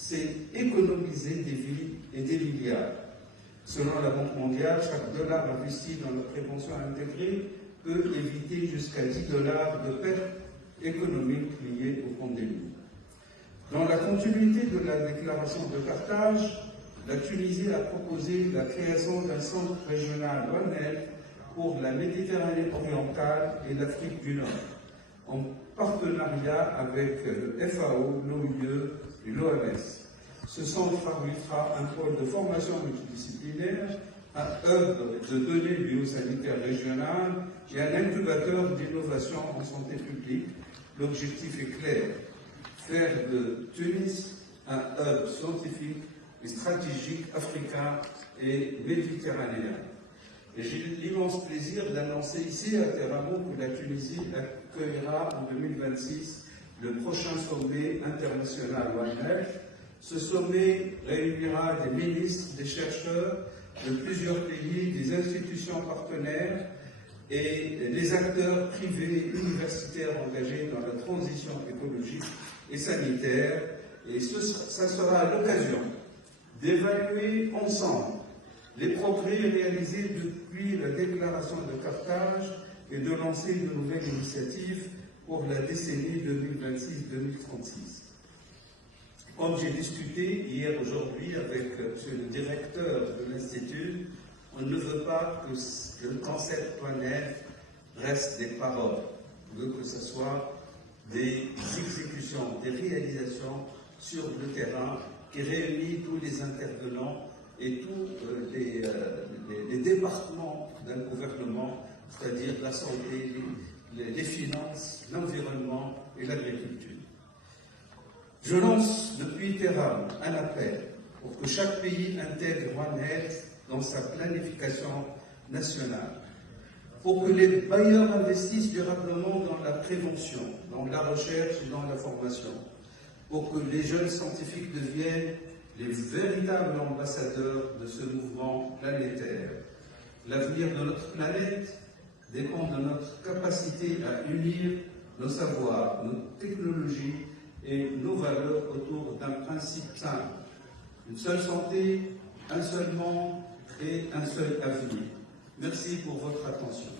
c'est économiser des vies et des milliards. Selon la Banque mondiale, chaque dollar investi dans la prévention intégrée peut éviter jusqu'à 10 dollars de pertes économiques liées aux pandémies. Dans la continuité de la déclaration de Carthage, la Tunisie a proposé la création d'un centre régional ONF pour la Méditerranée orientale et l'Afrique du Nord, en partenariat avec le FAO, l'OIE et l'OMS. Ce centre abritera un pôle de formation multidisciplinaire, un hub de données biosanitaires régionales et un incubateur d'innovation en santé publique. L'objectif est clair, faire de Tunis un hub scientifique et stratégique africain et méditerranéen. Et j'ai l'immense plaisir d'annoncer ici à Teramo que la Tunisie accueillera en 2026 le prochain sommet international ONF. Ce sommet réunira des ministres, des chercheurs de plusieurs pays, des institutions partenaires et les acteurs privés et universitaires engagés dans la transition écologique et sanitaire. Et ça sera l'occasion d'évaluer ensemble les progrès réalisés depuis la déclaration de Carthage et de lancer de nouvelles initiatives pour la décennie 2026-2036. Comme j'ai discuté hier aujourd'hui avec le directeur de l'Institut, on ne veut pas que le concept ONF reste des paroles. On veut que ce soit des exécutions, des réalisations sur le terrain qui réunit tous les intervenants et tous les départements d'un gouvernement, c'est-à-dire la santé, les finances, l'environnement et l'agriculture. Je lance depuis Téhéran un appel pour que chaque pays intègre ONF dans sa planification nationale, pour que les bailleurs investissent durablement dans la prévention, dans la recherche et dans la formation, pour que les jeunes scientifiques deviennent les véritables ambassadeurs de ce mouvement planétaire. L'avenir de notre planète dépend de notre capacité à unir nos savoirs, nos technologies et nos valeurs autour d'un principe simple. Une seule santé, un seul monde et un seul avenir. Merci pour votre attention.